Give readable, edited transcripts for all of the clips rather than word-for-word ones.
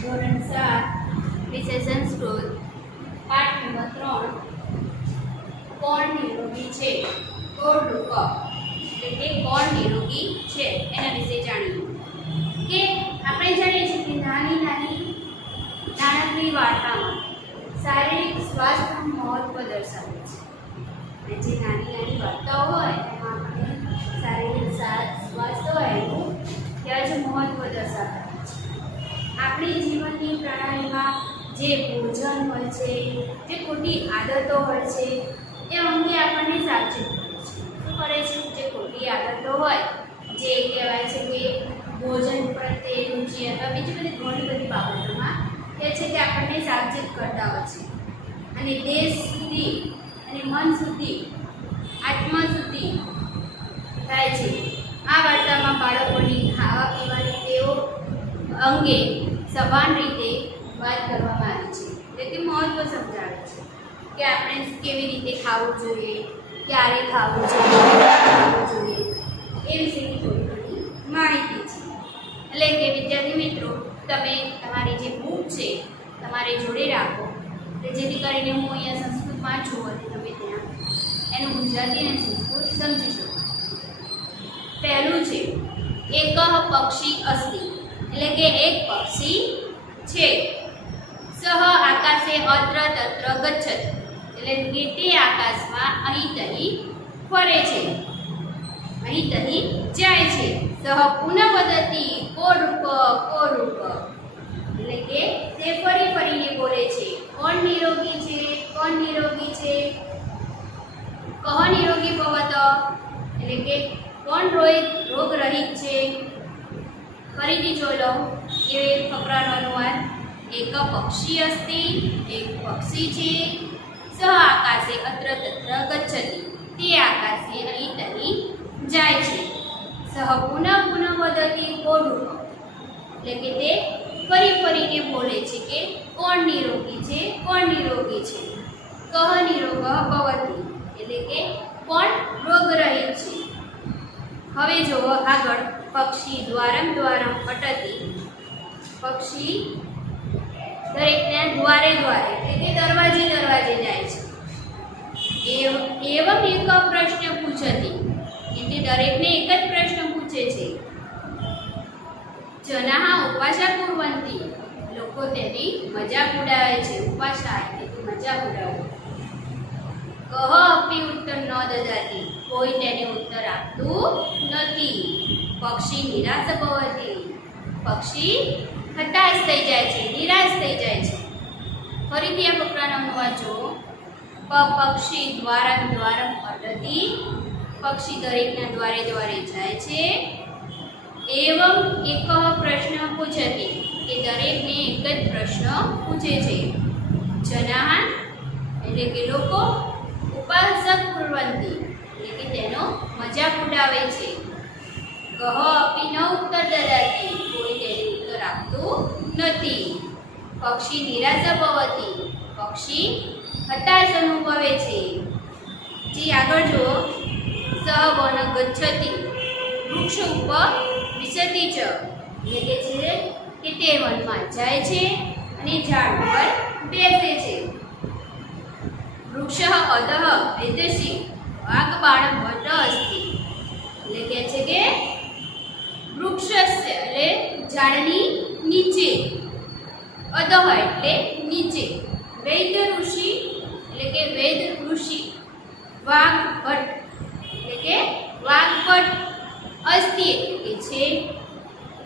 ધોરણ 7 વિષય સંસ્કૃત પાઠ નંબર 3 કોણ નિરોગી છે કોડ રૂપ એટલે કે કોણ નિરોગી છે એના વિશે જાણીએ કે આપણે જાણીએ છીએ કે નાનકડી વાર્તામાં શારીરિક સ્વાસ્થ્યનું મહત્વ દર્શાવે છે અને જે નાની વાર્તાઓ હોય એમાં આપણે શારીરિક સ્વાસ્થ્ય હોય એનું ત્યાં જ મહત્વ દર્શાવતા હોય છે આપણી જીવનની પ્રણાલીમાં જે ભોજન હોય છે જે ખોટી આદતો હોય છે એ અંગે આપણને સાવચેત કરે છે શું કરે છે જે ખોટી આદતો હોય જે કહેવાય છે કે ભોજન પ્રત્યે રુચિ અથવા બીજી ઘણી બધી બાબતોમાં કહે છે કે આપણને સાવચેત કરતા હોય છે અને દેહ શુદ્ધિ અને મન શુદ્ધિ આત્મા શુદ્ધિ થાય છે આ વાર્તામાં બાળકોની ખાવા પીવાની ટેવો અંગે સભાન રીતે વાત કરવામાં આવી છે એટલે કે મહત્વ સમજાવે છે કે આપણે કેવી રીતે ખાવું જોઈએ ક્યારે ખાવું જોઈએ એ વિશેની થોડી ઘણી માહિતી છે એટલે કે વિદ્યાર્થી મિત્રો તમે તમારી જે બુક છે તમારે જોડે રાખો જેથી કરીને હું અહીંયા સંસ્કૃત વાંચું અને તમે ત્યાં એનું ગુજરાતી અને સંસ્કૃત સમજી શકો પહેલું છે એક પક્ષી અસ્તિ એટલે કે એક પક્ષી છે સહ આકાશે અત્ર તત્ર ગચ્છતિ એટલે કે તે આકાશમાં અહીં તહીં ફરે છે અહીં તહીં જાય છે સહ પુનઃ વદતિ કો રૂપ એટલે કે તે ફરીને બોલે છે કોણ નિરોગી છે કહ નિરોગી ભવત એટલે કે કોણ રોગ રહિત છે ફરીથી જોઈ લો કે ફકરાનો અનુવાદ એક પક્ષી અસ્તિ એક પક્ષી છે સહ આકાશે અત્ર તત્ર ગચ્છતિ તે આકાશે અહીં તહીં જાય છે સહ પુનઃ વદતિ કોણ એટલે કે તે ફરીને બોલે છે કે કોણ નિરોગી છે કહ નિરોગ ભવતિ એટલે કે કોણ રોગરહિત છે હવે જુઓ આગળ પક્ષી દ્વારમ અટતિ પક્ષી દરેકના દ્વારે એટલે કે દરવાજે જાય છે એવમ એક પ્રશ્ન પૂછતી એટલે દરેકને એક જ પ્રશ્ન પૂછે છે જનાહ ઉપાસા કુર્વંતી લોકો તેની મજાક ઉડાવે છે ઉપાસા એટલે મજાક ઉડાવે કહ અપી ઉત્તર ન દદાતી કોઈ તેને ઉત્તર આપતું નથી પક્ષી નિરાશ ભવતી પક્ષી હતાશ થઈ જાય છે નિરાશ થઈ જાય છે ફરીથી આ ફકરાનો અનુવાદ જુઓ પક્ષી દ્વારમ અટતી પક્ષી દરેકના દ્વારે જાય છે એવમ એક પ્રશ્ન પૂછતી કે દરેકને એક જ પ્રશ્ન પૂછે છે જનાહ એટલે કે લોકો ઉપાસક કુર્વંતી એટલે કે તેનો મજાક ઉડાવે છે કહ અપી ન ઉત્તર દદાતી કોઈ તેને ઉત્તર આપતું નથી પક્ષી નિરાશ ભવતી પક્ષી હતાશ અનુભવે છે જે આગળ જુઓ સહ વન ગચ્છતિ વૃક્ષ ઉપર વિચરતી ચ એટલે છે કે તે વનમાં જાય છે અને ઝાડ ઉપર બેસે છે વૃક્ષ અધઃ વેદસી વાગ્બાણ ભટ્ટ અસ્તિ એટલે કે છે કે વૃક્ષસ્ય એટલે ઝાડની નીચે અધઃ એટલે નીચે વૈદ્ય ઋષિ એટલે કે વેદ ઋષિ વાગ્ભટ્ટ એટલે કે વાગ્ભટ્ટ અસ્તિ એટલે છે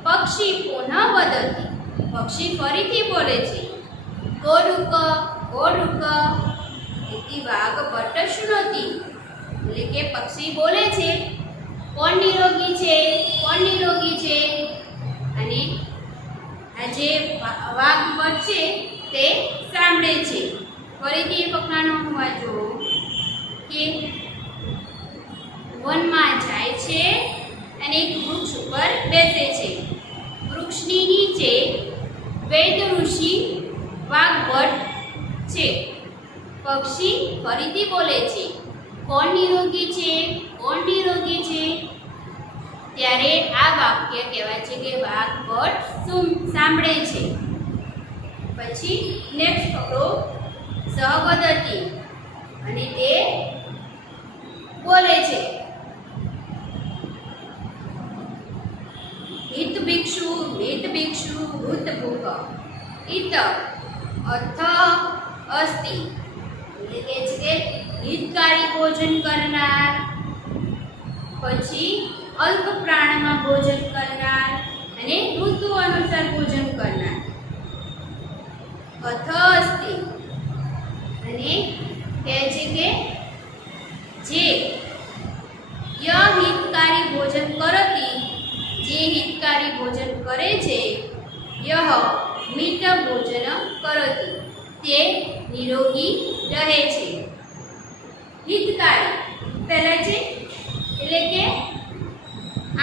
પક્ષી પુનઃ વદતિ પક્ષી ફરીથી બોલે છે ગોરુક ઇતિ વાગ્ભટ્ટ શૃણોતિ એટલે કે પક્ષી બોલે છે કોણ નિરોગી છે અને આ જે વાગ્ભટ્ટ છે તે સાંભળે છે ફરીથી એ ફકરાનો અનુવાદ જુઓ કે વનમાં જાય છે અને એક વૃક્ષ ઉપર બેસે છે વૃક્ષની નીચે વૈદ્ય ઋષિ વાગ્ભટ્ટ છે પક્ષી ફરીથી બોલે છે કોણ નિરોગી છે ત્યારે આ વાક્ય કહેવાય છે કે વાગ્ભટ્ટ સાંભળે છે પછી નેક્સ્ટ પકડો સહવદતી અને તે બોલે છે હિત ભિક્ષુ ભૂત ભૂખ હિત અર્થ અસ્તિ એટલે કે છે કે હિતકારી ભોજન કરનાર, પછી અલ્પ પ્રાણમાં ભોજન કરનાર અને ઋતુ અનુસાર ભોજન કરનાર. અથ અસ્તિ અને કહે છે કે જે હિતકારી ભોજન કરતી, જે હિતકારી ભોજન કરે છે, યહ મિત ભોજન કરતી, તે નિરોગી રહે છે. હિતકારી પહેલા છે એટલે કે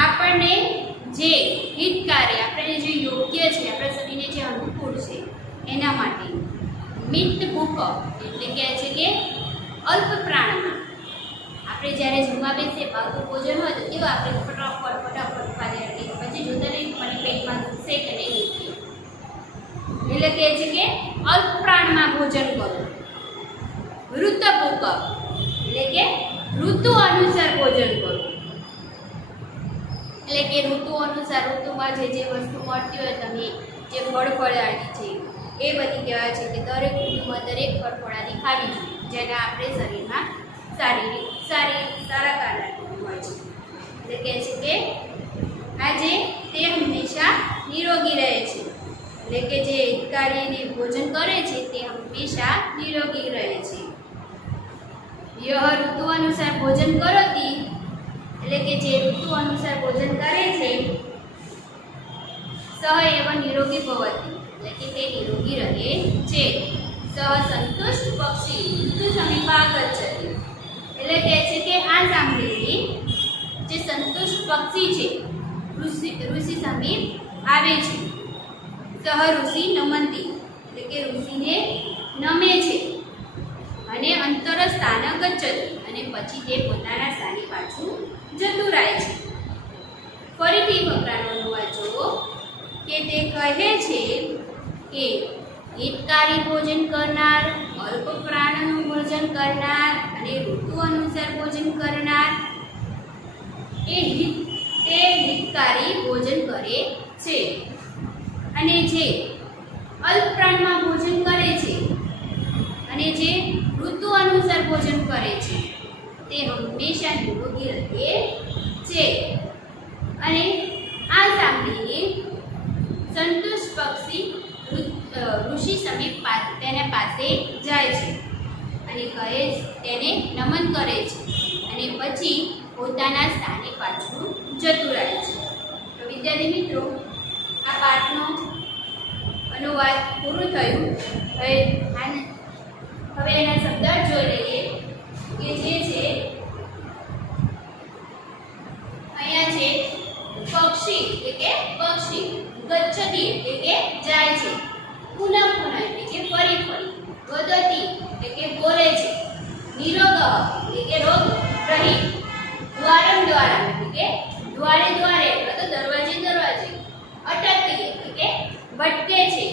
આપણને જે હિતકારી, આપણને જે યોગ્ય છે, આપણા શરીરને જે અનુકૂળ છે એના માટે. મિત ભૂખ એટલે કહે છે કે અલ્પ પ્રાણમાં આપણે જ્યારે જમવા બેસીએ ભાગતું ભોજન હોય તો કેવું આપણે ફટાફટ ખાઈ લઈએ, પછી જોતા નહીં મને પેટમાં દુખશે કે નહીં દુખે. એટલે કહે છે કે અલ્પ પ્રાણમાં ભોજન કરો. ઋત ભૂખ એટલે કે ઋતુ અનુસાર ભોજન કરો. એટલે કે ઋતુ અનુસાર ઋતુમાં જે વસ્તુ મળતી હોય, તમે જે ફળફળાદી છે એ બધી કહેવાય છે કે દરેક ઋતુમાં દરેક ફળફળાદી ખાવી જોઈએ, જેના આપણે શરીરમાં સારા કારણો હોય છે. એટલે કહે છે કે આજે તે હંમેશા નિરોગી રહે છે. એટલે કે જે હિતકારીને ભોજન કરે છે તે હંમેશા નિરોગી રહે છે. યહ ઋતુ અનુસાર ભોજન કરતી એટલે કે જે ઋતુ અનુસાર ભોજન કરે છે, સહ એવ નિરોગી ભવતી એટલે કે તે નિરોગી રહે છે. સહ સંતુષ્ટ પક્ષી ઋતુ સમીપા ગચ્છતિ એટલે કહે છે કે આ સાંભળીને જે સંતુષ્ટ પક્ષી છે ઋષિ સમીપ આવે છે. સહ ઋષિ નમંતી એટલે કે ઋષિને નમે છે અને અંતર સ્થાન ગચ્છતિ અને પછી તે પોતાના સ્થાને પાછું જતું રહે છે. ફરીથી ફકરાનો અનુવાદ જુઓ કે તે કહે છે કે હિતકારી ભોજન કરનાર, અલ્પ પ્રાણનું ભોજન કરનાર અને ઋતુ અનુસાર ભોજન કરનાર તે હિતકારી ભોજન કરે છે. અને જે અલ્પ પ્રાણમાં ભોજન કરે છે અને જે ઋતુ અનુસાર ભોજન કરે છે તે હંમેશા નિરોગી રહે છે. અને આ સાંભળીને સંતુષ્ટ પક્ષી ઋષિ સમીપ તેના પાસે જાય છે અને તેને નમન કરે છે અને પછી પોતાના સ્થાને પાછું જતું રહે છે. તો વિદ્યાર્થી મિત્રો, આ પાઠનો અનુવાદ પૂરું થયું. હવે એના શબ્દ જોઈ લઈએ કે જે છે અહીંયા છે પક્ષી એટલે કે પક્ષી, ગચ્છતિ એટલે કે જાય છે, પુનઃ એટલે કે ફરી વદતી એટલે કે બોલે છે, નિરોગ એટલે કે રોગ રહિત, દ્વારમ એટલે કે દ્વારે અથવા તો દરવાજે અટકતી એટલે કે ભટકે છે,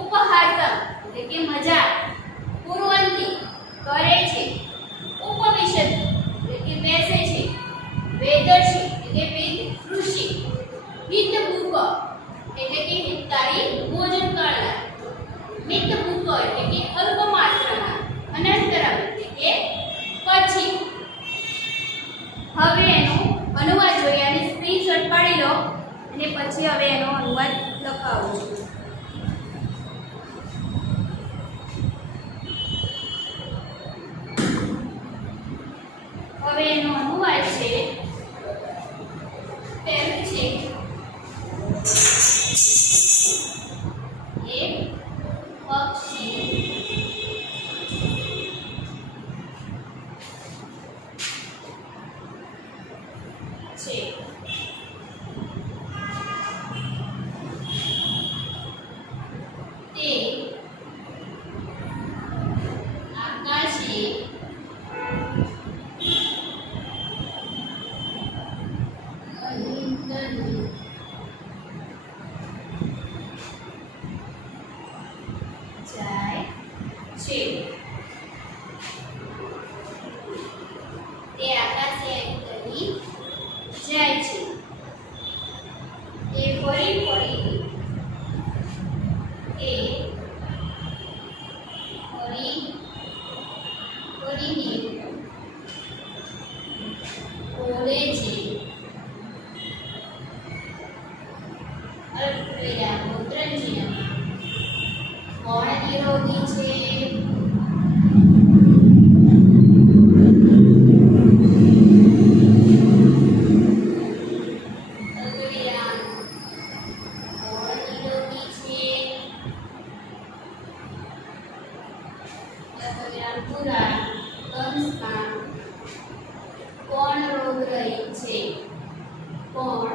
ઉપહાસમ એટલે કે મજાક, પૂર્વંતી કરે છે, ઉપવિશતિ એટલે કે બેસે છે, વેદર્શી એટલે કે ઋષિ, હિતભૂખ એટલે કે હિતકારી ભોજન કરનાર, મિતભૂખ એટલે કે અલ્પ માત્રામાં, અનંતરમ એટલે કે પછી. હવે એનો અનુવાદ જોઈએ અને સ્ક્રીનશોટ પાડી લો અને પછી હવે એનો અનુવાદ લખાવું છું. હવે એનો અનુવાદ છે પહેલું છે એક પક્ષી છે તે આકાશે રહી છે. કોણ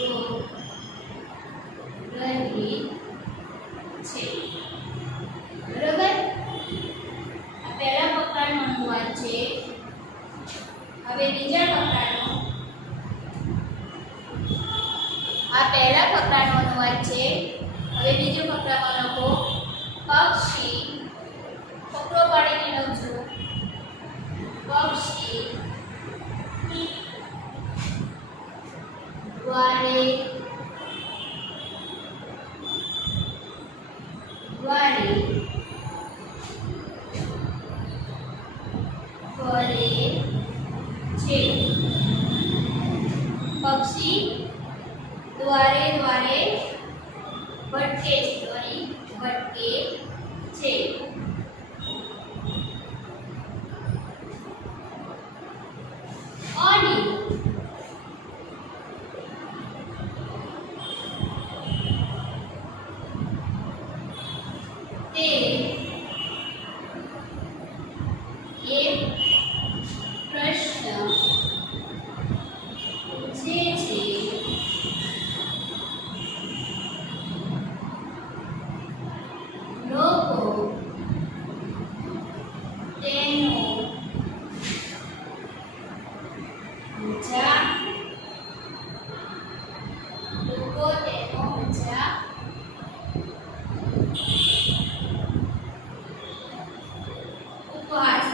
રો રહી છે. બરોબર. આ પહેલા ફકરાનો અનુવાદ છે. હવે બીજા ફકરાનો. આ પહેલા ફકરાનો અનુવાદ છે. હવે બીજો ફકરામાં લખો પક્ષી. ફકરો પાડીને લખજો. પક્ષી દ્વારે દ્વારે ફરે છે. પક્ષી દ્વારે દ્વારે ભટકે છે. સોરી, ભટકે છે. અને તે એક પ્રશ્ન પૂછે છે. લોકો તેનો મજાક ઉપહાસ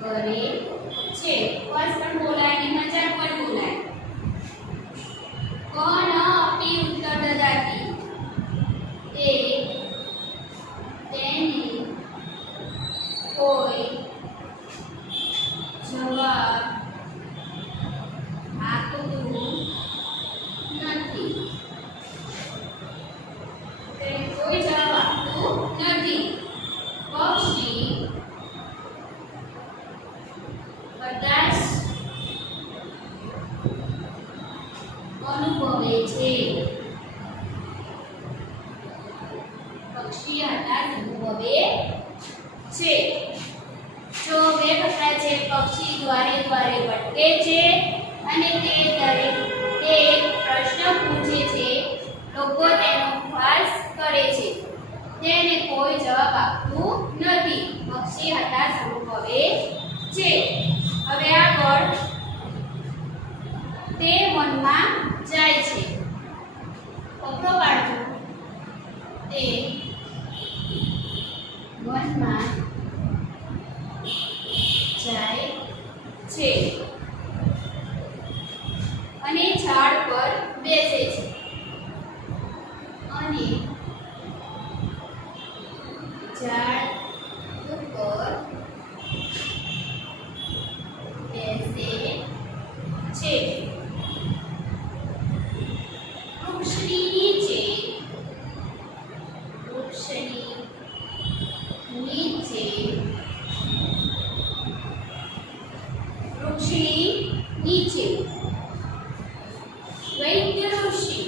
કરે છે. ઉપહાસ પણ બોલાય અને મજાક પણ બોલાય. કોણ અપી ઉત્તર દદાતી. તે તેની કોઈ જવાબ આપતું નથી. તેને કોઈ જવાબ આપતું નથી. પક્ષી કદાચ અનુભવે છે. પક્ષી હતાશ અનુભવે છે. જો બે ફકરા છે. પક્ષી દ્વારે દ્વારે ભટકે છે અને તે એક પ્રશ્ન પૂછે છે. લોકો તેનો ઉપહાસ કરે છે. તેને કોઈ જવાબ આપતું નથી. પક્ષી હતાશ અનુભવે છે. હવે આગળ તે વનમાં જાય છે. ફકરો પાડજો. તે વનમાં જાય છે અને ઝાડ પર બેસે છે. અને ઝાડ ઉપર બેસે છે. વૃક્ષની નીચે વૈદ્ય ઋષિ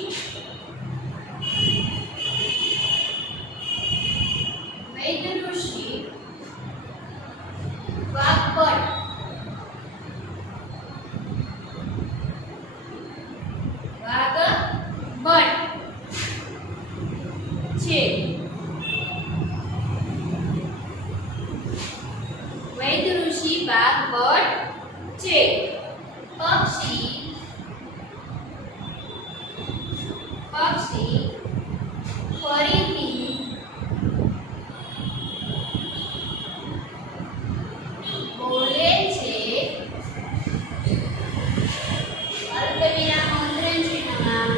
વાઘબટ છે. વૈદ્ય ઋષિ વાઘબટ છે. પક્ષી ફરીથી બોલે છે. અલ્પવિરામ અંતરચિહ્નમાં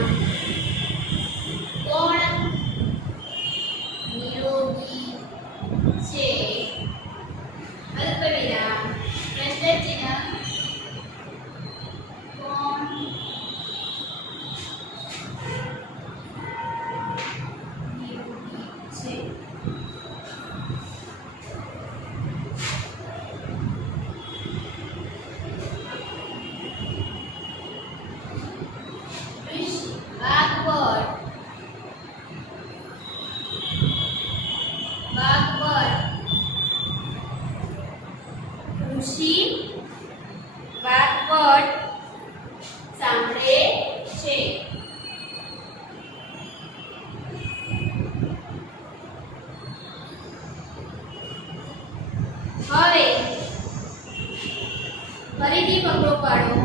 કોણ નિરોગી છે. અલ્પવિરામ પ્રશ્નચિહ્ન કોણ નિરોગી છે. હવે ફરીથી પકડો પાડો,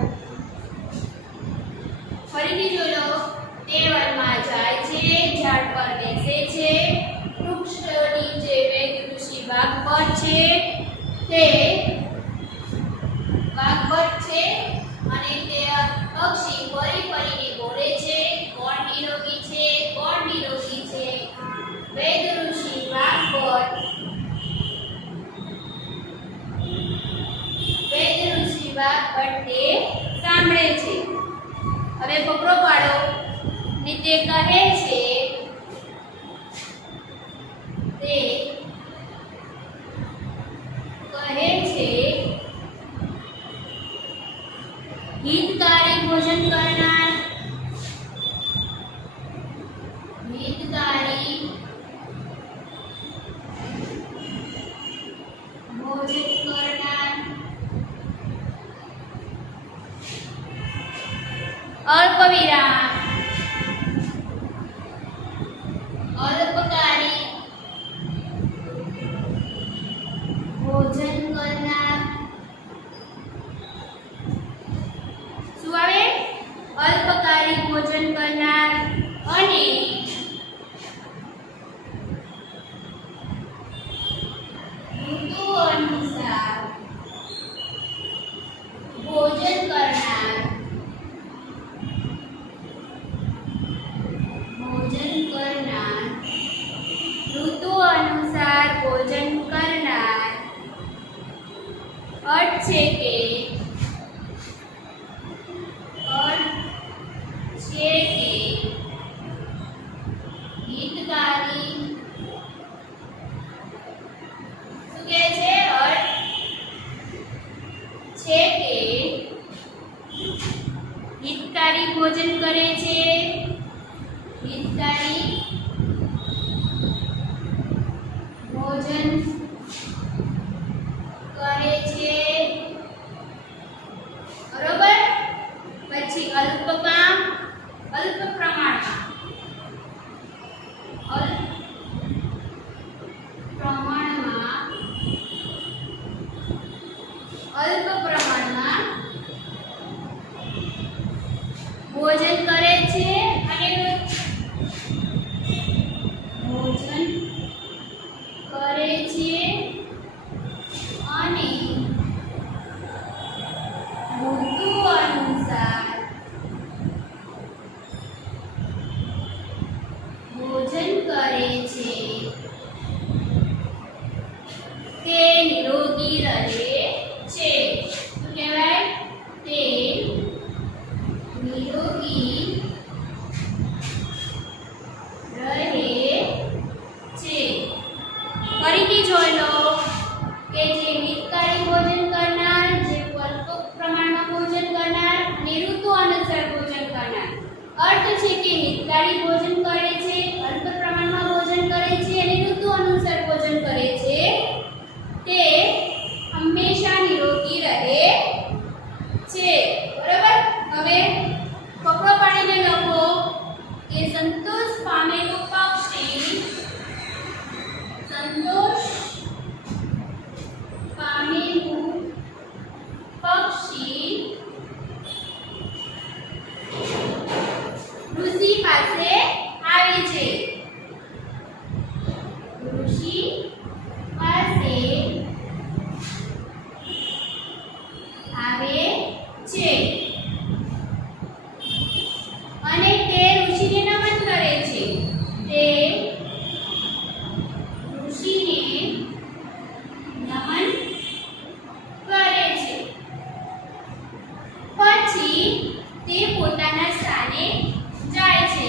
ફરીથી જોઈ લો. તે વનમાં જાય છે, ઝાડ પર બેસે છે, વૃક્ષ નીચે વેદ ઋષિ વાઘ પર છે, તે વાઘ પર છે અને તે પક્ષી ફરી ફરીને બોલે છે. કોણ નિરોગી છે? કોણ નિરોગી છે? વેદ ઋષિ વાઘ પર, વેદ ઋષિ વાઘ પર તે સાંભળે છે. હવે પકડો પાડો ને તે કહે છે, તે કહે છે, હિતકારી ભોજન કરનાર, હિતકારી ભોજન કરનાર, અલ્પવિરામ, અલ્પકારી ભોજન કરનાર. શું આવે? અલ્પકારી ભોજન કરનાર અને ઋતુ અનુસાર ભોજન કરનાર, ભોજન કરનાર, ઋતુ અનુસાર ભોજન કરનાર. અર્થ છે કે હિતકારી, શું કહે છે? અર્થ છે કે હિતકારી ભોજન કરે છે, હિતકારી ભોજન કરે છે. બરોબર. પછી અલ્પકામ, અલ્પ પ્રમાણમાં, અલ્પ પ્રમાણમાં, અલ્પ પ્રમાણમાં ભોજન કરે છે અને ભોજન કરે છે અને ઋતુ અનુસાર ભોજન કરે છે. તે નિરોગી રહે છે. શું કહેવાય? તે નિરોગી રહે છે. ફરીથી જોઈ લો કે જે હિતકારી ભોજન કરનાર, જે અલ્પ પ્રમાણમાં ભોજન કરનાર અને ઋતુ અનુસાર ભોજન કરનાર. અર્થ છે કે હિતકારી ભોજન કરે છે, અલ્પ પ્રમાણમાં ભોજન કરે છે અને ઋતુ અનુસાર ભોજન કરે છે, તે હંમેશા નિરોગી રહે છે. બરાબર. હવે પકડો પાડીને લખો કે સંતોષ પામેલું પક્ષી, સંતોષ પામેલું પક્ષી ઋષિ પાસે આવે છે, ઋષિ પાસે આવે છે અને તે ઋષિને નમન કરે છે. તે ઋષિને નમન કરે છે. પછી તે પોતાના સ્થાને જાય છે.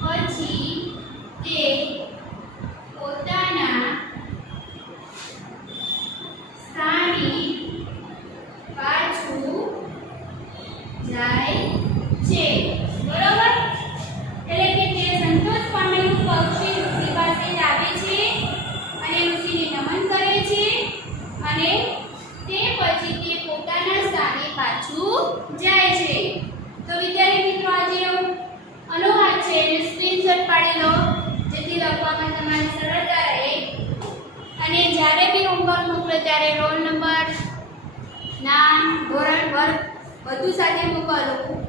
પછી તે પોતાના સ્થાને પાછું જાય છે. બરોબર. એટલે કે તે સંતોષ પામેલું પક્ષી ઋષિ પાસે જ આવે છે અને ઋષિને નમન કરે છે અને તે પછી તે પોતાના સ્થાને પાછું જાય છે. તો વિદ્યાર્થી મિત્રો, આજે અનુવાદ છે એને સ્ક્રીનશોટ પાડી લો જેથી લખવામાં તમારી સરળતા રહે અને જ્યારે બી હોમવર્ક મોકલો ત્યારે રોલ નંબર, નામ, ધોરણ, વર્ગ બધું સાથે મોકલવું.